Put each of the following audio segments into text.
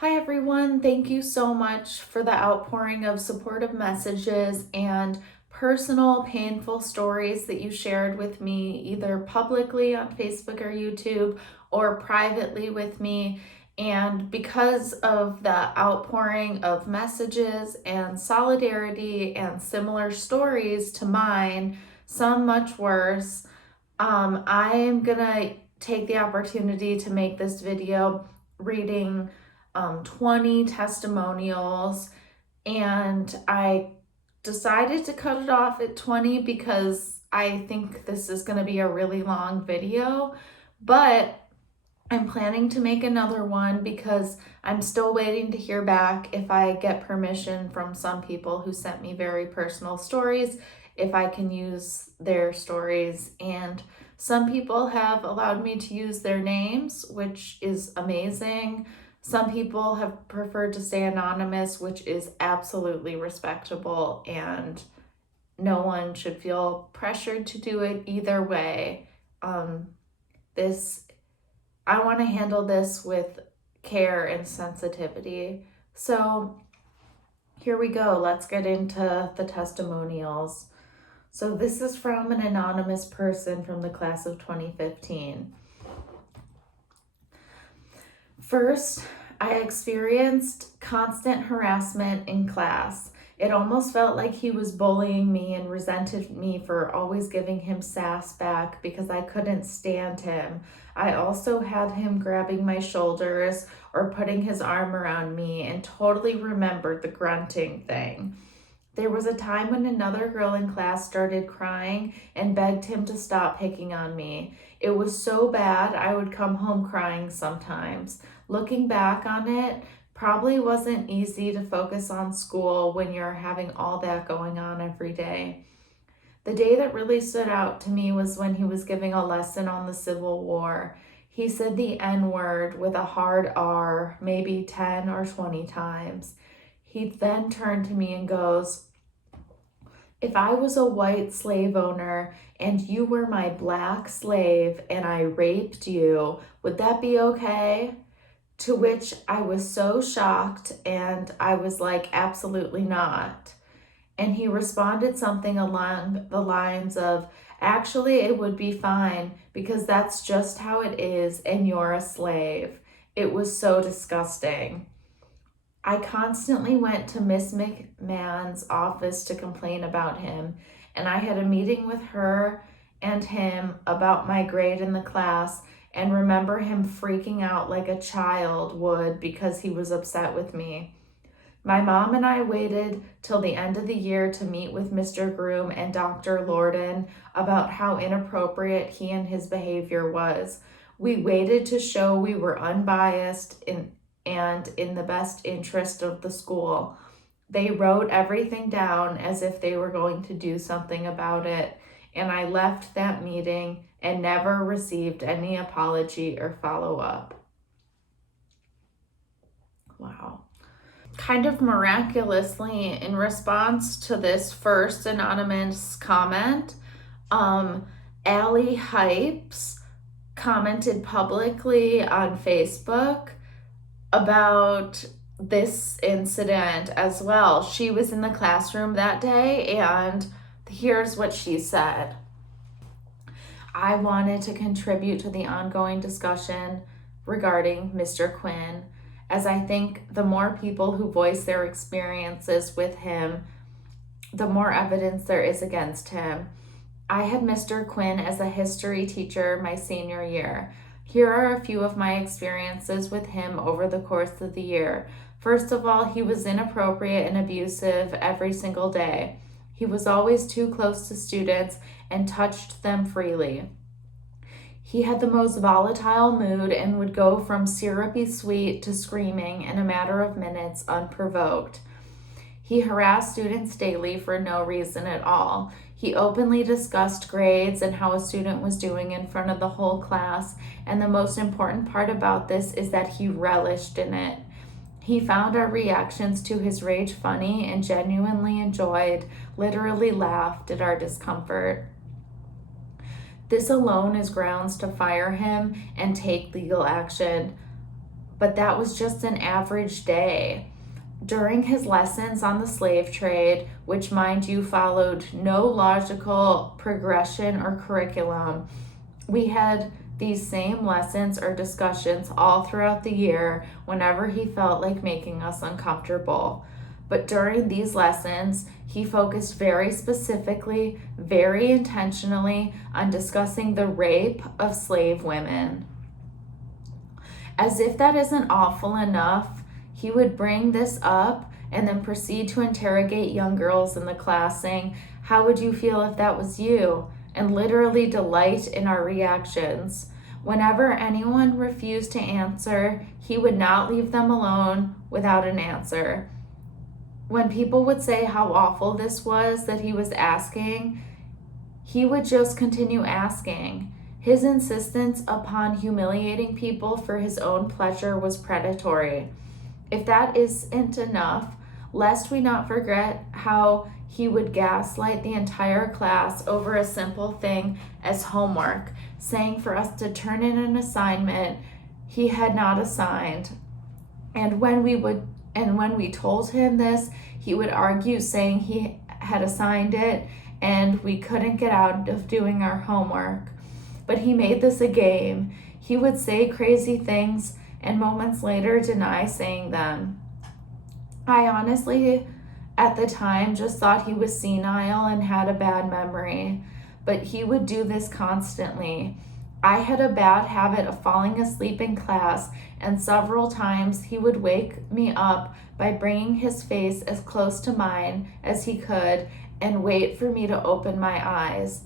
Hi everyone, thank you so much for the outpouring of supportive messages and personal painful stories that you shared with me either publicly on Facebook or YouTube or privately with me. And because of the outpouring of messages and solidarity and similar stories to mine, some much worse, I am gonna take the opportunity to make this video reading 20 testimonials, and I decided to cut it off at 20 because I think this is going to be a really long video, but I'm planning to make another one because I'm still waiting to hear back if I get permission from some people who sent me very personal stories, if I can use their stories. And some people have allowed me to use their names, which is amazing. Some people have preferred to stay anonymous, which is absolutely respectable, and no one should feel pressured to do it either way. I want to handle this with care and sensitivity. So here we go. Let's get into the testimonials. So this is from an anonymous person from the class of 2015. First, I experienced constant harassment in class. It almost felt like he was bullying me and resented me for always giving him sass back because I couldn't stand him. I also had him grabbing my shoulders or putting his arm around me and totally remembered the grunting thing. There was a time when another girl in class started crying and begged him to stop picking on me. It was so bad I would come home crying sometimes. Looking back on it, probably wasn't easy to focus on school when you're having all that going on every day. The day that really stood out to me was when he was giving a lesson on the Civil War. He said the N-word with a hard R maybe 10 or 20 times. He then turned to me and goes, "If I was a white slave owner and you were my black slave and I raped you, would that be okay?" To which I was so shocked and I was like, absolutely not. And he responded something along the lines of, "Actually, it would be fine because that's just how it is and you're a slave." It was so disgusting. I constantly went to Miss McMahon's office to complain about him, and I had a meeting with her and him about my grade in the class, and remember him freaking out like a child would because he was upset with me. My mom and I waited till the end of the year to meet with Mr. Groom and Dr. Lorden about how inappropriate he and his behavior was. We waited to show we were unbiased and in the best interest of the school. They wrote everything down as if they were going to do something about it, and I left that meeting and never received any apology or follow-up. Wow. Kind of miraculously, in response to this first anonymous comment, Allie Hypes commented publicly on Facebook about this incident as well. She was in the classroom that day, and here's what she said. "I wanted to contribute to the ongoing discussion regarding Mr. Quinn, as I think the more people who voice their experiences with him, the more evidence there is against him. I had Mr. Quinn as a history teacher my senior year. Here are a few of my experiences with him over the course of the year. First of all, he was inappropriate and abusive every single day. He was always too close to students and touched them freely. He had the most volatile mood and would go from syrupy sweet to screaming in a matter of minutes unprovoked. He harassed students daily for no reason at all. He openly discussed grades and how a student was doing in front of the whole class, and the most important part about this is that he relished in it. He found our reactions to his rage funny and genuinely enjoyed, literally laughed at our discomfort. This alone is grounds to fire him and take legal action. but that was just an average day. During his lessons on the slave trade, which, mind you, followed no logical progression or curriculum, we had these same lessons or discussions all throughout the year whenever he felt like making us uncomfortable. But during these lessons, he focused very specifically, very intentionally on discussing the rape of slave women. As if that isn't awful enough, he would bring this up and then proceed to interrogate young girls in the class, saying, "How would you feel if that was you?" and literally delight in our reactions. Whenever anyone refused to answer, he would not leave them alone without an answer. When people would say how awful this was that he was asking, he would just continue asking. His insistence upon humiliating people for his own pleasure was predatory. If that isn't enough, lest we not forget how he would gaslight the entire class over a simple thing as homework, saying for us to turn in an assignment he had not assigned. And when we told him this, he would argue, saying he had assigned it and we couldn't get out of doing our homework. But he made this a game. He would say crazy things and moments later deny saying them. I honestly, at the time, just thought he was senile and had a bad memory, but he would do this constantly. I had a bad habit of falling asleep in class, and several times he would wake me up by bringing his face as close to mine as he could and wait for me to open my eyes.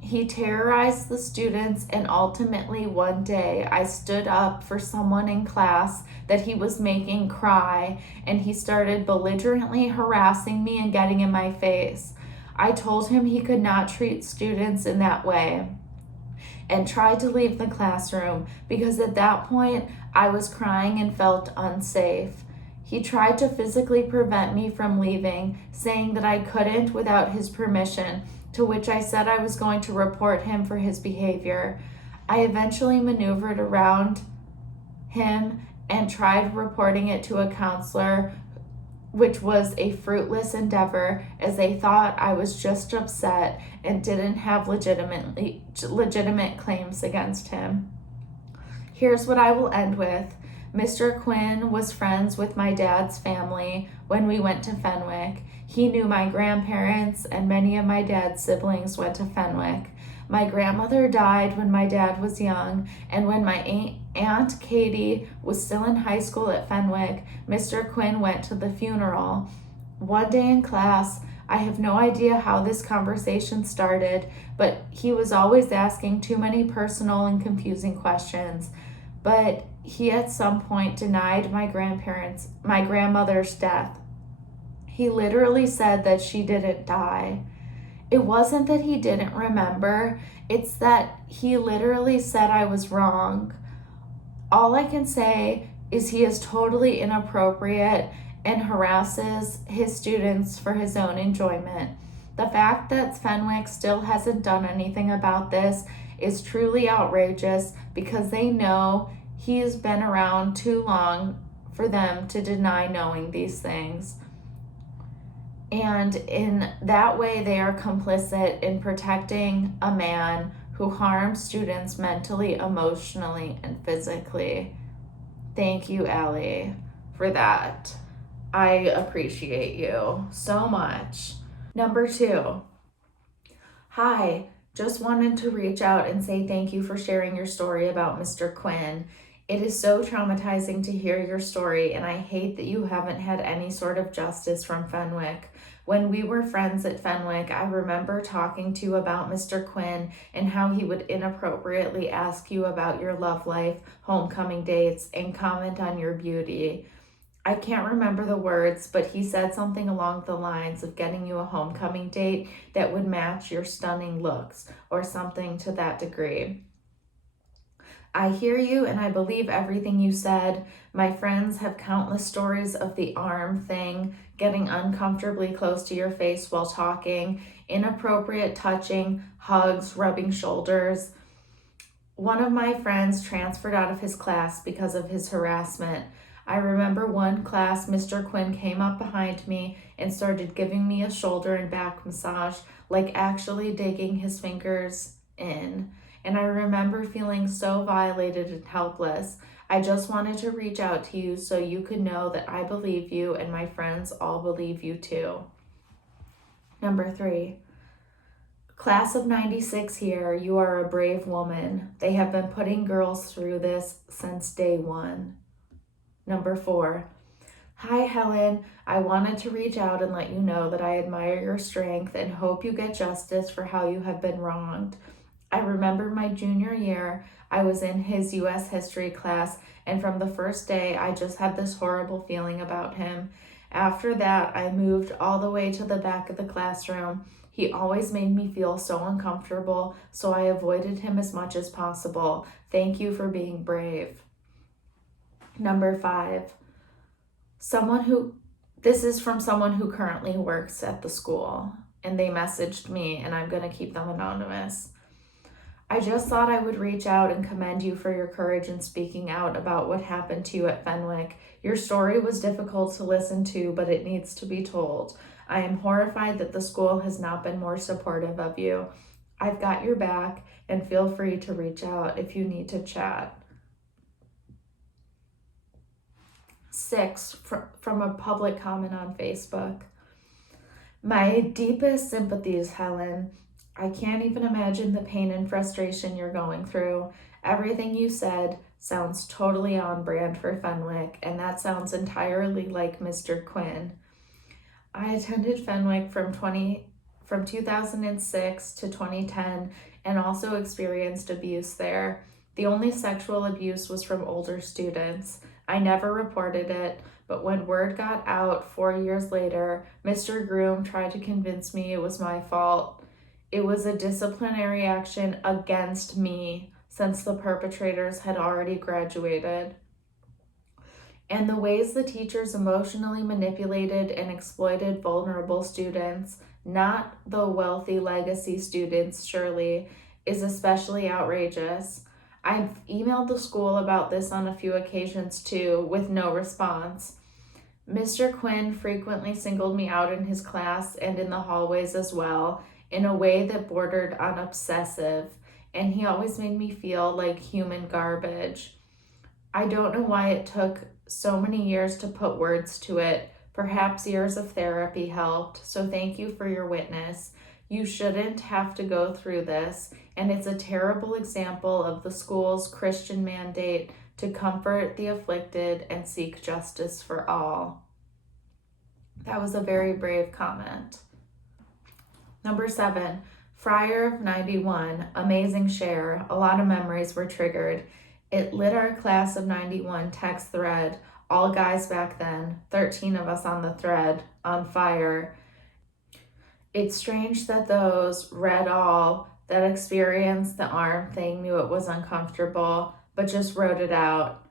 He terrorized the students, and ultimately one day I stood up for someone in class that he was making cry, and he started belligerently harassing me and getting in my face. I told him he could not treat students in that way and tried to leave the classroom because at that point I was crying and felt unsafe. He tried to physically prevent me from leaving, saying that I couldn't without his permission, to which I said I was going to report him for his behavior. I eventually maneuvered around him and tried reporting it to a counselor, which was a fruitless endeavor as they thought I was just upset and didn't have legitimate claims against him. Here's what I will end with. Mr. Quinn was friends with my dad's family when we went to Fenwick. He knew my grandparents, and many of my dad's siblings went to Fenwick. My grandmother died when my dad was young, and when my Aunt Katie was still in high school at Fenwick, Mr. Quinn went to the funeral. One day in class, I have no idea how this conversation started, but he was always asking too many personal and confusing questions. But he at some point denied my grandmother's death. He literally said that she didn't die. It wasn't that he didn't remember, it's that he literally said I was wrong. All I can say is he is totally inappropriate and harasses his students for his own enjoyment. The fact that Fenwick still hasn't done anything about this is truly outrageous because they know he has been around too long for them to deny knowing these things. And in that way, they are complicit in protecting a man who harms students mentally, emotionally, and physically. Thank you, Allie, for that. I appreciate you so much. Number 2. Hi, just wanted to reach out and say thank you for sharing your story about Mr. Quinn. It is so traumatizing to hear your story, and I hate that you haven't had any sort of justice from Fenwick. When we were friends at Fenwick, I remember talking to you about Mr. Quinn and how he would inappropriately ask you about your love life, homecoming dates, and comment on your beauty. I can't remember the words, but he said something along the lines of getting you a homecoming date that would match your stunning looks, or something to that degree. I hear you and I believe everything you said. My friends have countless stories of the arm thing, getting uncomfortably close to your face while talking, inappropriate touching, hugs, rubbing shoulders. One of my friends transferred out of his class because of his harassment. I remember one class, Mr. Quinn came up behind me and started giving me a shoulder and back massage, like actually digging his fingers in. And I remember feeling so violated and helpless. I just wanted to reach out to you so you could know that I believe you and my friends all believe you too. Number 3. Class of 96 here, you are a brave woman. They have been putting girls through this since day one. Number 4. Hi, Helen. I wanted to reach out and let you know that I admire your strength and hope you get justice for how you have been wronged. I remember my junior year, I was in his U.S. history class, and from the first day, I just had this horrible feeling about him. After that, I moved all the way to the back of the classroom. He always made me feel so uncomfortable, so I avoided him as much as possible. Thank you for being brave. Number 5. This is from someone who currently works at the school, and they messaged me, and I'm going to keep them anonymous. I just thought I would reach out and commend you for your courage in speaking out about what happened to you at Fenwick. Your story was difficult to listen to, but it needs to be told. I am horrified that the school has not been more supportive of you. I've got your back, and feel free to reach out if you need to chat. 6, from a public comment on Facebook. My deepest sympathies, Helen. I can't even imagine the pain and frustration you're going through. Everything you said sounds totally on brand for Fenwick, and that sounds entirely like Mr. Quinn. I attended Fenwick from 2006 to 2010 and also experienced abuse there. The only sexual abuse was from older students. I never reported it, but when word got out 4 years later, Mr. Groom tried to convince me it was my fault. It was a disciplinary action against me since the perpetrators had already graduated. And the ways the teachers emotionally manipulated and exploited vulnerable students, not the wealthy legacy students, surely, is especially outrageous. I've emailed the school about this on a few occasions too, with no response. Mr. Quinn frequently singled me out in his class and in the hallways as well, in a way that bordered on obsessive, and he always made me feel like human garbage. I don't know why it took so many years to put words to it. Perhaps years of therapy helped, so thank you for your witness. You shouldn't have to go through this, and it's a terrible example of the school's Christian mandate to comfort the afflicted and seek justice for all. That was a very brave comment. Number 7, Friar of 91, amazing share. A lot of memories were triggered. It lit our class of 91 text thread, all guys back then, 13 of us on the thread, on fire. It's strange that those read all that experienced the arm thing knew it was uncomfortable, but just wrote it out.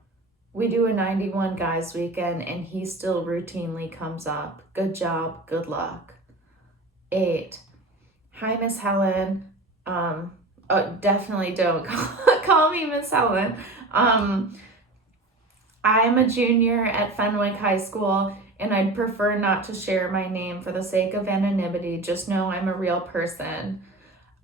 We do a 91 guys weekend and he still routinely comes up. Good job, good luck. 8, hi, Miss Helen. Definitely don't call me Miss Helen. I'm a junior at Fenwick High School, and I'd prefer not to share my name for the sake of anonymity. Just know I'm a real person.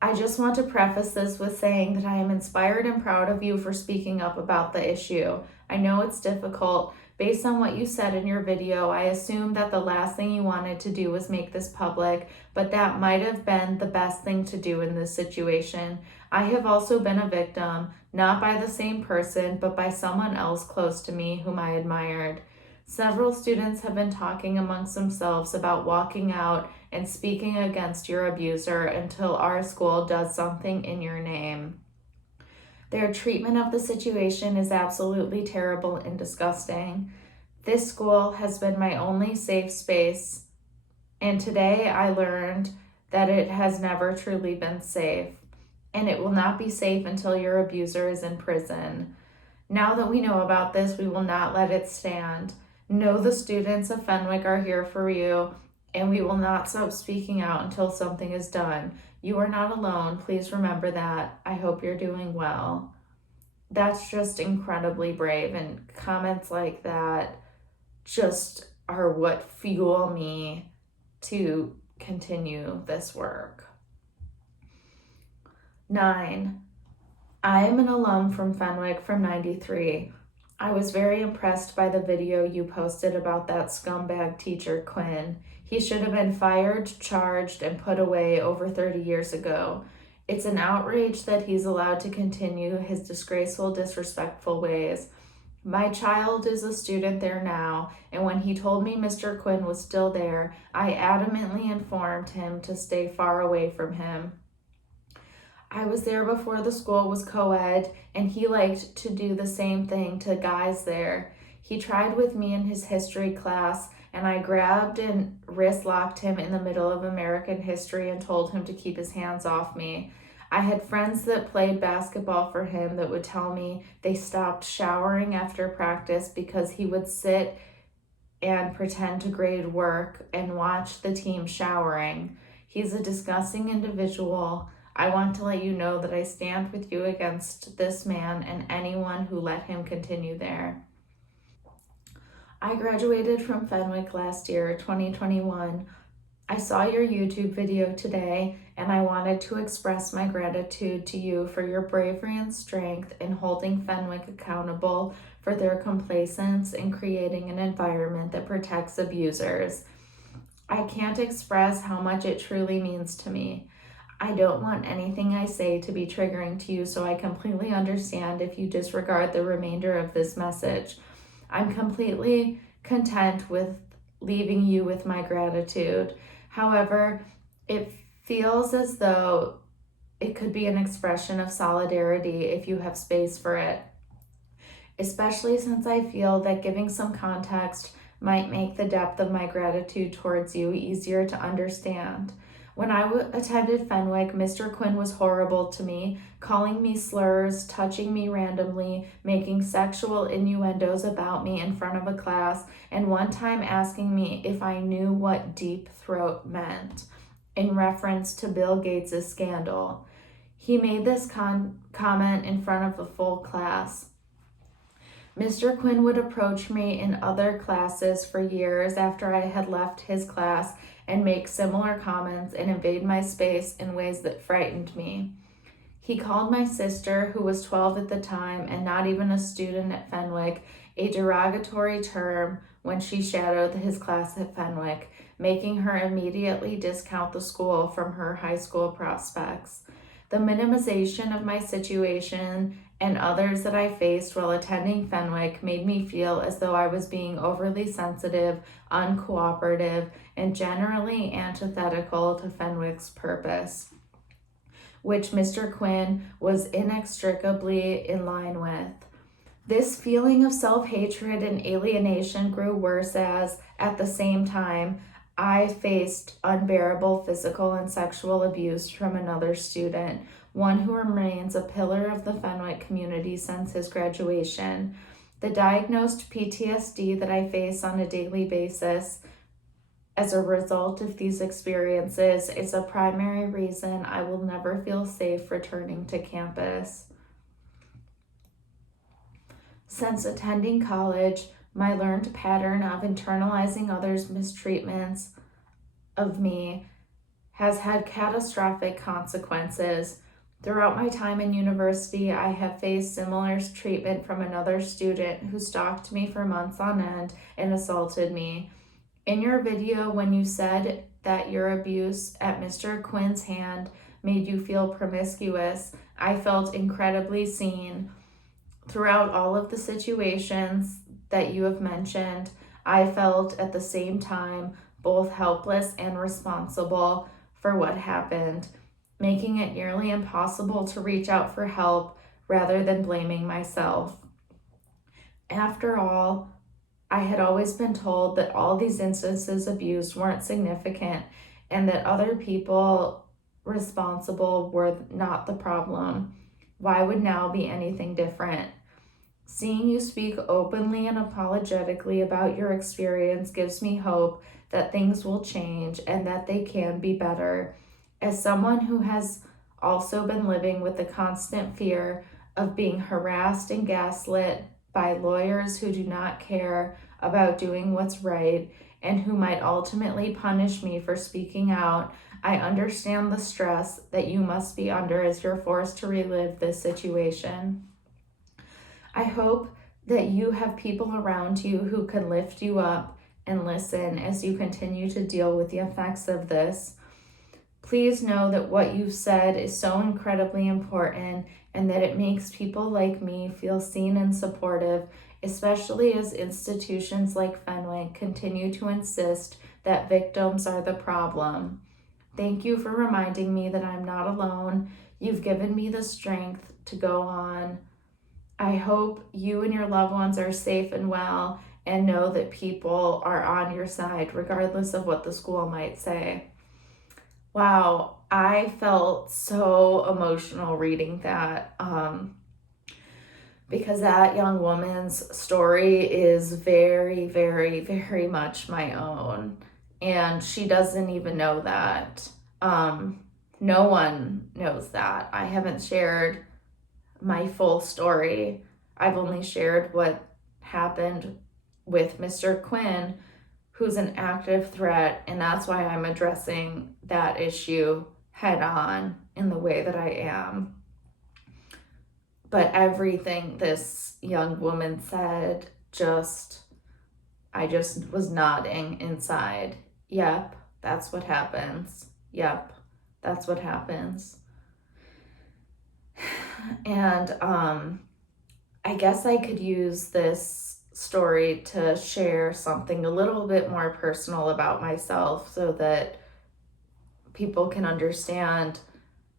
I just want to preface this with saying that I am inspired and proud of you for speaking up about the issue. I know it's difficult. Based on what you said in your video, I assume that the last thing you wanted to do was make this public, but that might have been the best thing to do in this situation. I have also been a victim, not by the same person, but by someone else close to me whom I admired. Several students have been talking amongst themselves about walking out and speaking against your abuser until our school does something in your name. Their treatment of the situation is absolutely terrible and disgusting. This school has been my only safe space, and today I learned that it has never truly been safe, and it will not be safe until your abuser is in prison. Now that we know about this, we will not let it stand. Know the students of Fenwick are here for you, and we will not stop speaking out until something is done. You are not alone. Please remember that. I hope you're doing well. that's just incredibly brave. And comments like that just are what fuel me to continue this work. 9. I am an alum from Fenwick from '93. I was very impressed by the video you posted about that scumbag teacher, Quinn. He should have been fired, charged, and put away over 30 years ago. It's an outrage that he's allowed to continue his disgraceful, disrespectful ways. My child is a student there now, and when he told me Mr. Quinn was still there, I adamantly informed him to stay far away from him. I was there before the school was co-ed, and he liked to do the same thing to guys there. He tried with me in his history class, and I grabbed and wrist locked him in the middle of American history and told him to keep his hands off me. I had friends that played basketball for him that would tell me they stopped showering after practice because he would sit and pretend to grade work and watch the team showering. He's a disgusting individual. I want to let you know that I stand with you against this man and anyone who let him continue there. I graduated from Fenwick last year, 2021. I saw your YouTube video today, and I wanted to express my gratitude to you for your bravery and strength in holding Fenwick accountable for their complacence in creating an environment that protects abusers. I can't express how much it truly means to me. I don't want anything I say to be triggering to you, so I completely understand if you disregard the remainder of this message. I'm completely content with leaving you with my gratitude. However, it feels as though it could be an expression of solidarity if you have space for it, especially since I feel that giving some context might make the depth of my gratitude towards you easier to understand. When I attended Fenwick, Mr. Quinn was horrible to me, calling me slurs, touching me randomly, making sexual innuendos about me in front of a class, and one time asking me if I knew what deep throat meant, in reference to Bill Gates' scandal. He made this comment in front of the full class. Mr. Quinn would approach me in other classes for years after I had left his class and make similar comments and invade my space in ways that frightened me. He called my sister, who was 12 at the time and not even a student at Fenwick, a derogatory term when she shadowed his class at Fenwick, making her immediately discount the school from her high school prospects. The minimization of my situation and others that I faced while attending Fenwick made me feel as though I was being overly sensitive, uncooperative, and generally antithetical to Fenwick's purpose, which Mr. Quinn was inextricably in line with. This feeling of self-hatred and alienation grew worse as, at the same time, I faced unbearable physical and sexual abuse from another student, one who remains a pillar of the Fenwick community since his graduation. The diagnosed PTSD that I face on a daily basis as a result of these experiences is a primary reason I will never feel safe returning to campus. Since attending college, my learned pattern of internalizing others' mistreatments of me has had catastrophic consequences. Throughout my time in university, I have faced similar treatment from another student who stalked me for months on end and assaulted me. In your video, when you said that your abuse at Mr. Quinn's hand made you feel promiscuous, I felt incredibly seen. Throughout all of the situations that you have mentioned, I felt at the same time both helpless and responsible for what happened, making it nearly impossible to reach out for help rather than blaming myself. After all, I had always been told that all these instances abused weren't significant and that other people responsible were not the problem. Why would now be anything different? Seeing you speak openly and apologetically about your experience gives me hope that things will change and that they can be better. As someone who has also been living with the constant fear of being harassed and gaslit by lawyers who do not care about doing what's right and who might ultimately punish me for speaking out. I understand the stress that you must be under as you're forced to relive this situation. I hope that you have people around you who can lift you up and listen as you continue to deal with the effects of this. Please know that what you've said is so incredibly important and that it makes people like me feel seen and supportive, especially as institutions like Fenwick continue to insist that victims are the problem. Thank you for reminding me that I'm not alone. You've given me the strength to go on. I hope you and your loved ones are safe and well and know that people are on your side regardless of what the school might say. Wow, I felt so emotional reading that because that young woman's story is very, very, very much my own. And she doesn't even know that. No one knows that. I haven't shared my full story. I've only shared what happened with Mr. Quinn, who's an active threat, and that's why I'm addressing that issue head on in the way that I am. But everything this young woman said, I just was nodding inside. Yep, that's what happens. Yep, that's what happens. And I guess I could use this story to share something a little bit more personal about myself so that people can understand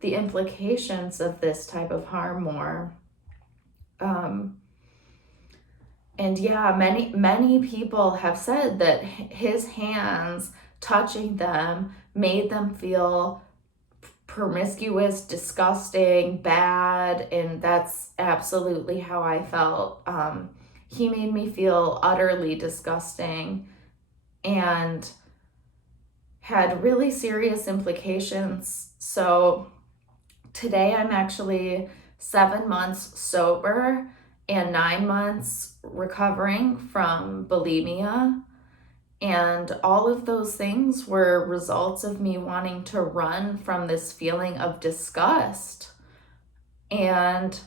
the implications of this type of harm more. And yeah, many people have said that his hands touching them made them feel promiscuous, disgusting, bad, and that's absolutely how I felt. He made me feel utterly disgusting and had really serious implications. So today I'm actually 7 months sober and 9 months recovering from bulimia. And all of those things were results of me wanting to run from this feeling of disgust. And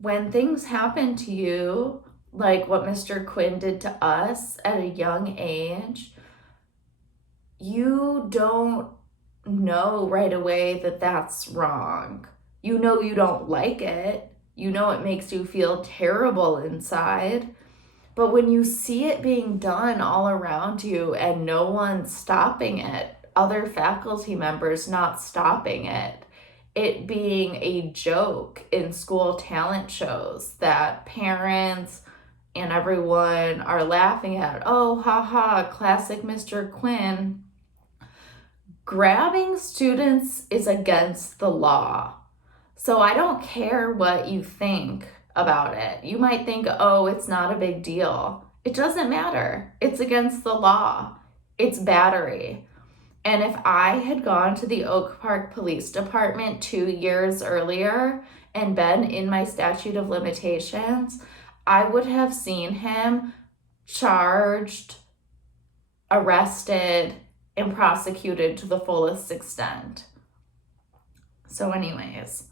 when things happen to you, like what Mr. Quinn did to us at a young age, you don't know right away that that's wrong. You know you don't like it. You know it makes you feel terrible inside. But when you see it being done all around you and no one's stopping it, other faculty members not stopping it, it being a joke in school talent shows that parents and everyone are laughing at, oh, haha, classic Mr. Quinn. Grabbing students is against the law. So I don't care what you think about it. You might think, oh, it's not a big deal. It doesn't matter. It's against the law. It's battery. And if I had gone to the Oak Park Police Department 2 years earlier and been in my statute of limitations, I would have seen him charged, arrested, and prosecuted to the fullest extent. So anyways,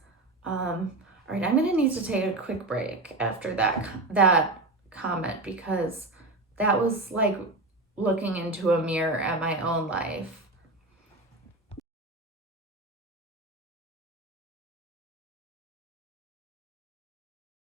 all right, I'm going to need to take a quick break after that comment because that was like looking into a mirror at my own life.